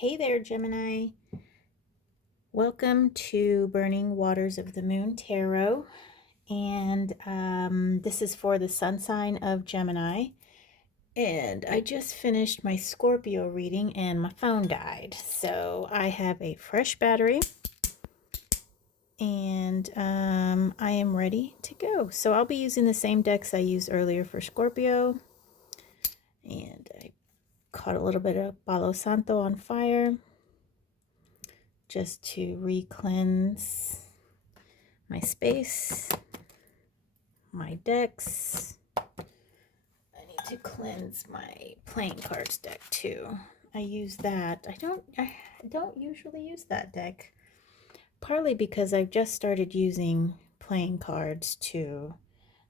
Hey there, Gemini. Welcome to Burning Waters of the Moon Tarot. And this is for the sun sign of Gemini. And I just finished my Scorpio reading and my phone died. So I have a fresh battery and I am ready to go. So I'll be using the same decks I used earlier for Scorpio. And I caught a little bit of Palo Santo on fire, just to re-cleanse my space, my decks. I need to cleanse my playing cards deck too. I use that. I don't usually use that deck, partly because I've just started using playing cards to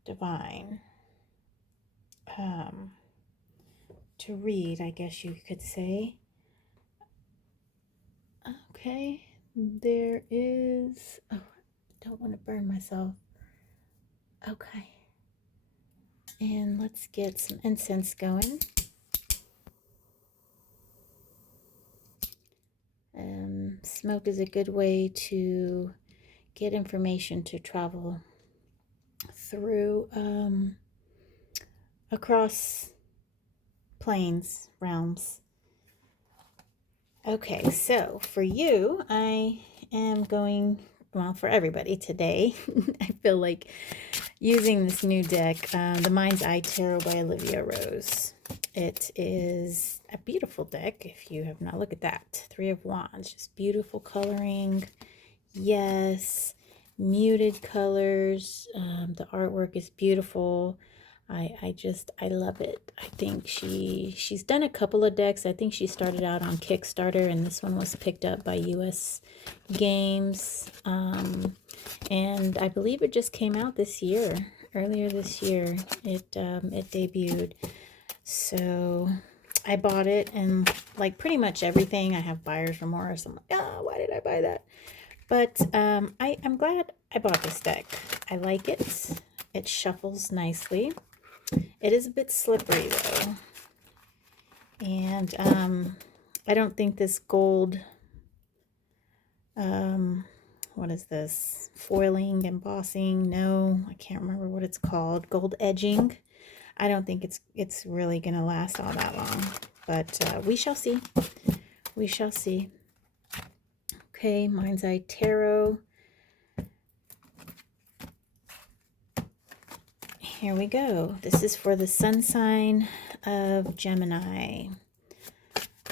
divine, to read, I guess you could say. Okay, there is, oh, I don't want to burn myself. Okay. And let's get some incense going. Smoke is a good way to get information to travel through across planes, realms. Okay, so for you, I am going, well, for everybody today, I feel like using this new deck, the Mind's Eye Tarot by Olivia Rose. It is a beautiful deck. If you have not, look at that. 3 of Wands, just beautiful coloring. Yes, muted colors. The artwork is beautiful. I love it. I think she's done a couple of decks. I think she started out on Kickstarter, and this one was picked up by US Games. And I believe it just came out this year. Earlier this year, it debuted. So I bought it, and like pretty much everything, I have buyer's remorse. I'm like, why did I buy that? But I'm glad I bought this deck. I like it. It shuffles nicely. It is a bit slippery though. And I don't think this gold, what is this? Foiling, embossing? No, I can't remember what it's called. Gold edging. I don't think it's really going to last all that long. But we shall see. We shall see. Okay, Mind's Eye Tarot. Here we go. This is for the sun sign of Gemini.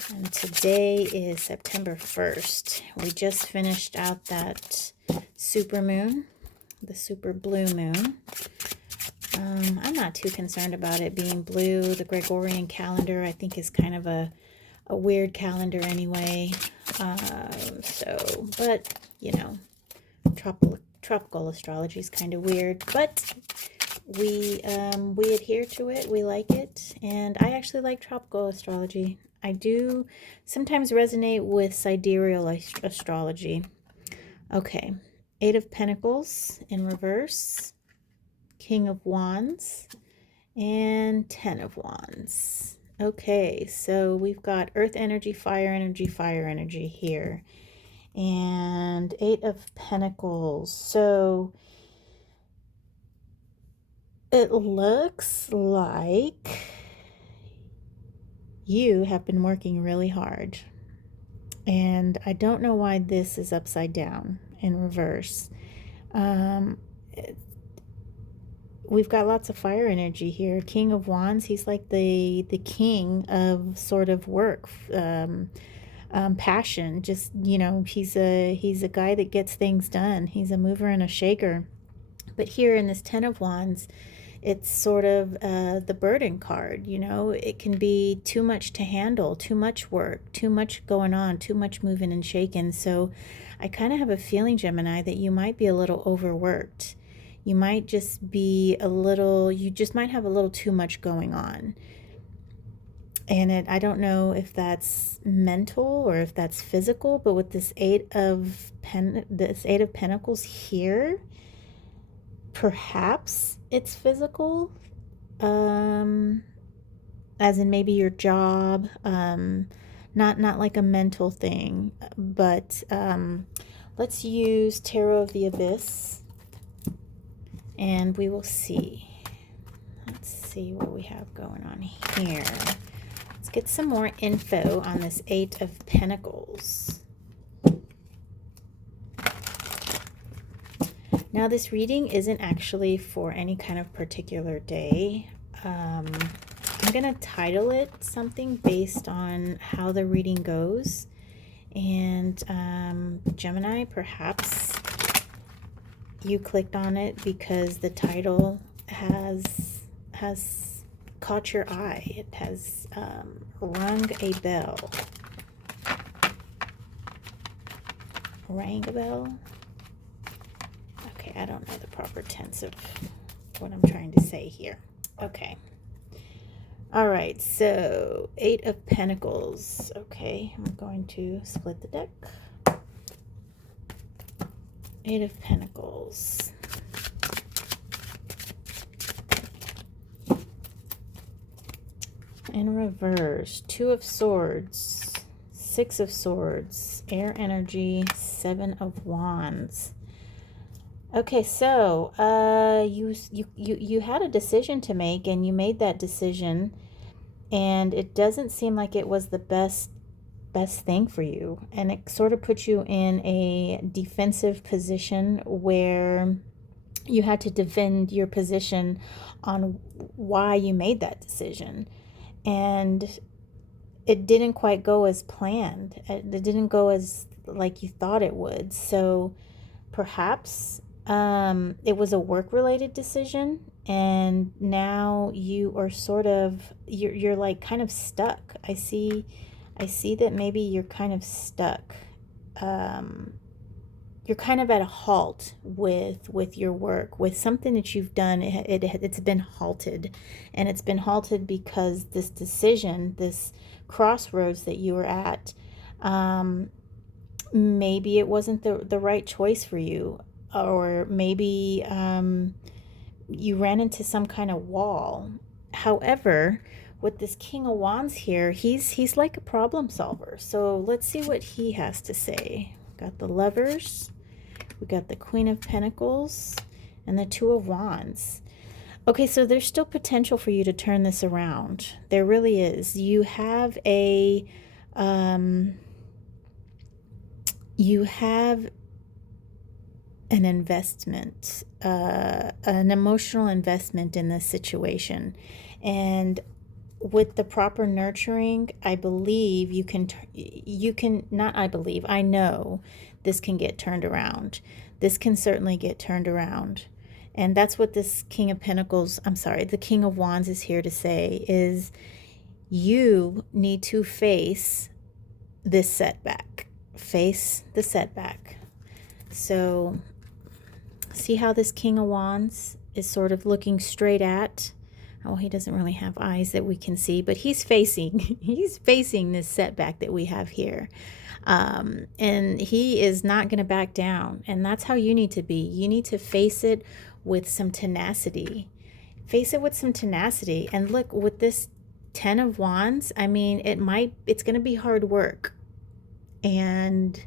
And today is September 1st. We just finished out that super moon, the super blue moon. I'm not too concerned about it being blue. The Gregorian calendar, I think, is kind of a weird calendar anyway. But, you know, tropical astrology is kind of weird. But we adhere to it. We like it. And I actually like tropical astrology. I do sometimes resonate with sidereal astrology. Okay. 8 of Pentacles in reverse. King of Wands. And 10 of Wands. Okay, so we've got earth energy, fire energy here. And 8 of Pentacles. So it looks like you have been working really hard. And I don't know why this is upside down in reverse. We've got lots of fire energy here. King of Wands, he's like the king of sort of work, passion. Just, you know, he's a guy that gets things done. He's a mover and a shaker. But here in this 10 of Wands, it's sort of the burden card. You know, it can be too much to handle, too much work, too much going on, too much moving and shaking. So I kind of have a feeling, Gemini, that you might be a little overworked. You might just be you just might have a little too much going on. And I don't know if that's mental or if that's physical, but with this 8 of Pentacles here, perhaps it's physical, as in maybe your job, not like a mental thing, but let's use Tarot of the Abyss, and we will see. Let's see what we have going on here. Let's get some more info on this Eight of Pentacles. Now, this reading isn't actually for any kind of particular day. I'm going to title it something based on how the reading goes. And Gemini, perhaps you clicked on it because the title has caught your eye. It has rung a bell. Rang a bell? Okay, I don't know the proper tense of what I'm trying to say here. Okay. All right, so Eight of Pentacles. Okay, I'm going to split the deck. Eight of Pentacles. In reverse, Two of Swords, Six of Swords, Air Energy, Seven of Wands. Okay, so you had a decision to make, and you made that decision, and it doesn't seem like it was the best thing for you, and it sort of put you in a defensive position where you had to defend your position on why you made that decision, and it didn't quite go as planned. It didn't go as like you thought it would. So perhaps it was a work-related decision, and now you are sort of you're like kind of stuck. I see that maybe you're kind of stuck. You're kind of at a halt with your work, with something that you've done. It's been halted, and it's been halted because this decision, this crossroads that you were at, maybe it wasn't the right choice for you, or maybe you ran into some kind of wall. However, with this King of Wands here, he's like a problem solver. So let's see what he has to say. Got the Lovers, we got the Queen of Pentacles, and the Two of Wands. Okay, so there's still potential for you to turn this around. There really is. You have an investment, an emotional investment in this situation. And with the proper nurturing, I believe I know this can get turned around. This can certainly get turned around. And that's what this King of Pentacles, the King of Wands is here to say, is you need to face this setback. Face the setback. So see how this King of Wands is sort of looking straight at, oh, he doesn't really have eyes that we can see, but he's facing this setback that we have here. And he is not going to back down. And that's how you need to be. You need to face it with some tenacity. Face it with some tenacity. And look, with this Ten of Wands, I mean, it's going to be hard work. And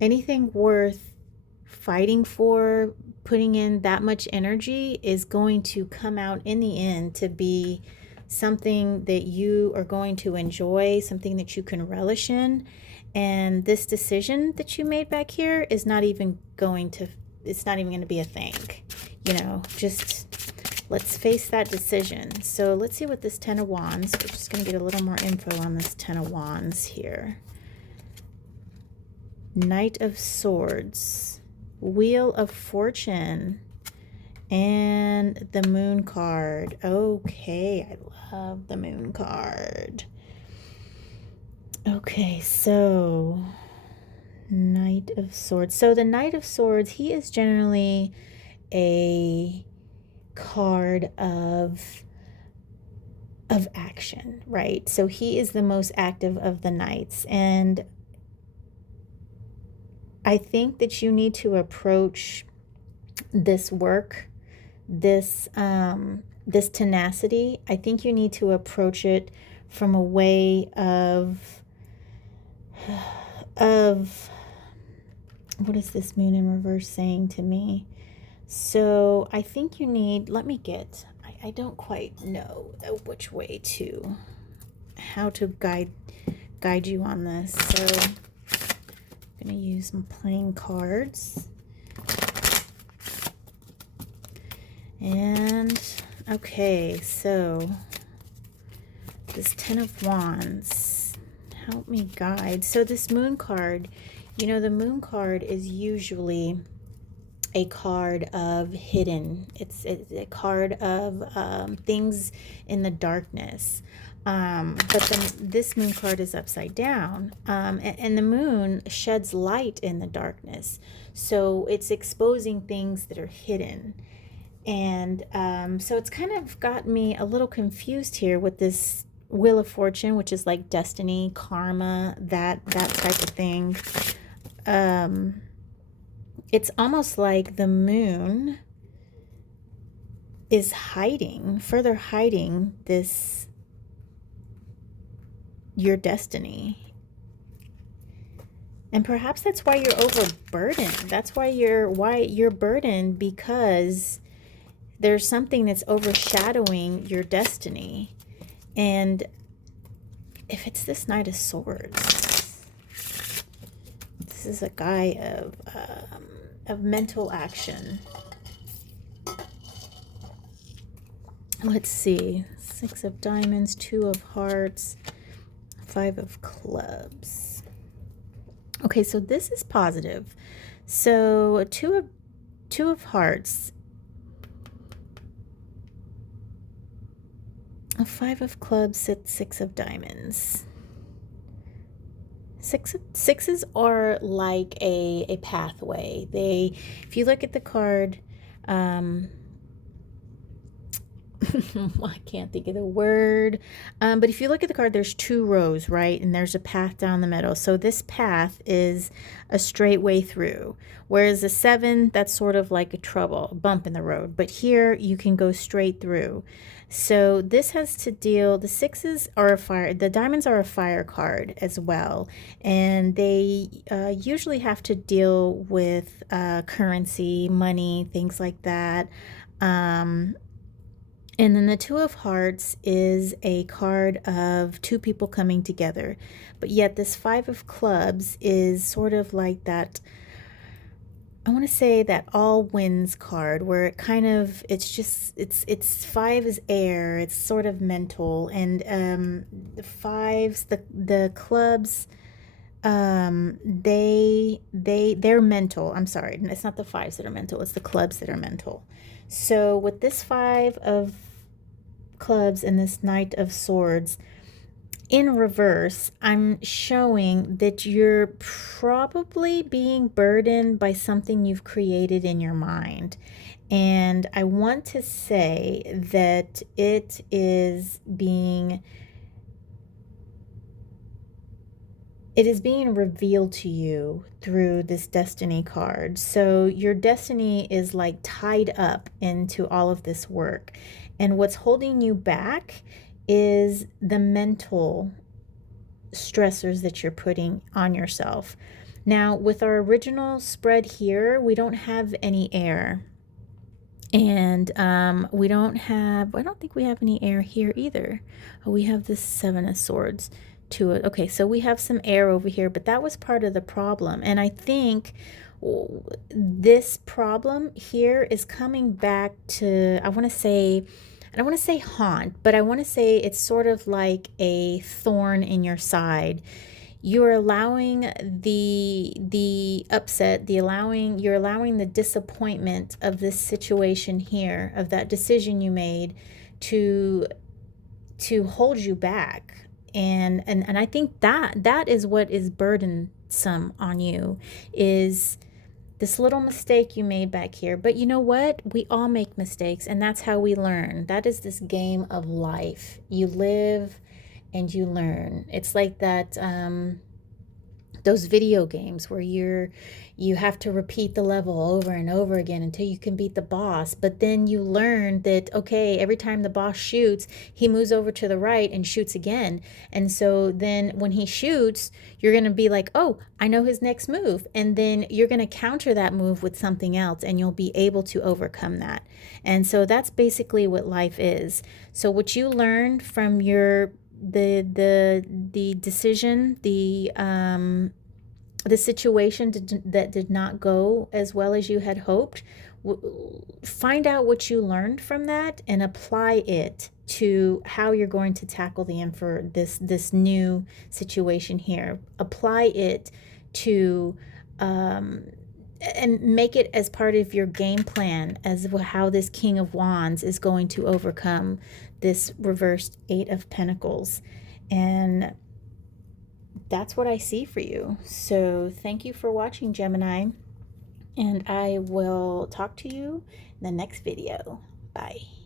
anything worth fighting for, putting in that much energy, is going to come out in the end to be something that you are going to enjoy, something that you can relish in. And this decision that you made back here is not even going to be a thing. You know, just let's face that decision. So let's see what this Ten of Wands, we're just going to get a little more info on this Ten of Wands here. Knight of Swords, Wheel of Fortune, and the Moon card. Okay, I love the Moon card. Okay, so Knight of Swords. So the Knight of Swords, he is generally a card of action, right? So he is the most active of the knights, and I think that you need to approach this work, this tenacity. I think you need to approach it from a way of of, what is this moon in reverse saying to me? So I think you need, let me get, I don't quite know which way to, how to guide you on this. So I'm going to use some playing cards. And okay, so this Ten of Wands, help me guide. So this moon card, you know, the moon card is usually a card of hidden. It's a card of things in the darkness. But then this moon card is upside down, and the moon sheds light in the darkness. So it's exposing things that are hidden. And so it's kind of got me a little confused here with this Wheel of Fortune, which is like destiny, karma, that type of thing. It's almost like the moon is further hiding this, your destiny. And perhaps that's why you're overburdened. That's why you're burdened, because there's something that's overshadowing your destiny. And if it's this Knight of Swords, this is a guy of mental action. Let's see. 6 of Diamonds, 2 of Hearts, 5 of Clubs. Okay, so this is positive. So two of Hearts, a 5 of Clubs, 6 of Diamonds. Sixes are like a pathway. If you look at the card, I can't think of the word, but if you look at the card, there's 2 rows, right? And there's a path down the middle. So this path is a straight way through, whereas the 7, that's sort of like a bump in the road. But here you can go straight through. So this has to deal, the 6s are the diamonds are a fire card as well. And they usually have to deal with currency, money, things like that. And then the 2 of Hearts is a card of 2 people coming together. But yet this 5 of Clubs is sort of like that, I want to say that all wins card, where it kind of, it's 5 is air, it's sort of mental. And the 5s, the clubs, they're mental. I'm sorry, it's not the 5s that are mental, it's the clubs that are mental. So with this 5 of Clubs and this Knight of Swords in reverse, I'm showing that you're probably being burdened by something you've created in your mind. And I want to say that it is being revealed to you through this destiny card. So your destiny is like tied up into all of this work. And what's holding you back is the mental stressors that you're putting on yourself. Now, with our original spread here, we don't have any air. And I don't think we have any air here either. Oh, we have this 7 of Swords. Okay, so we have some air over here, but that was part of the problem. And I think this problem here is coming back to, I don't want to say haunt, but I want to say it's sort of like a thorn in your side. You're allowing the upset, you're allowing the disappointment of this situation here, of that decision you made, to hold you back. And I think that is what is burdensome on you, is this little mistake you made back here. But you know what? We all make mistakes, and that's how we learn. That is this game of life. You live and you learn. It's like that those video games where you have to repeat the level over and over again until you can beat the boss, but then you learn that, okay, every time the boss shoots, he moves over to the right and shoots again. And so then when he shoots, you're going to be like, oh, I know his next move, and then you're going to counter that move with something else, and you'll be able to overcome that. And so that's basically what life is. So what you learned from the decision, the situation that did not go as well as you had hoped, find out what you learned from that and apply it to how you're going to tackle this new situation here. Apply it to and make it as part of your game plan as how this King of Wands is going to overcome this reversed Eight of Pentacles. And that's what I see for you. So thank you for watching, Gemini, and I will talk to you in the next video. Bye.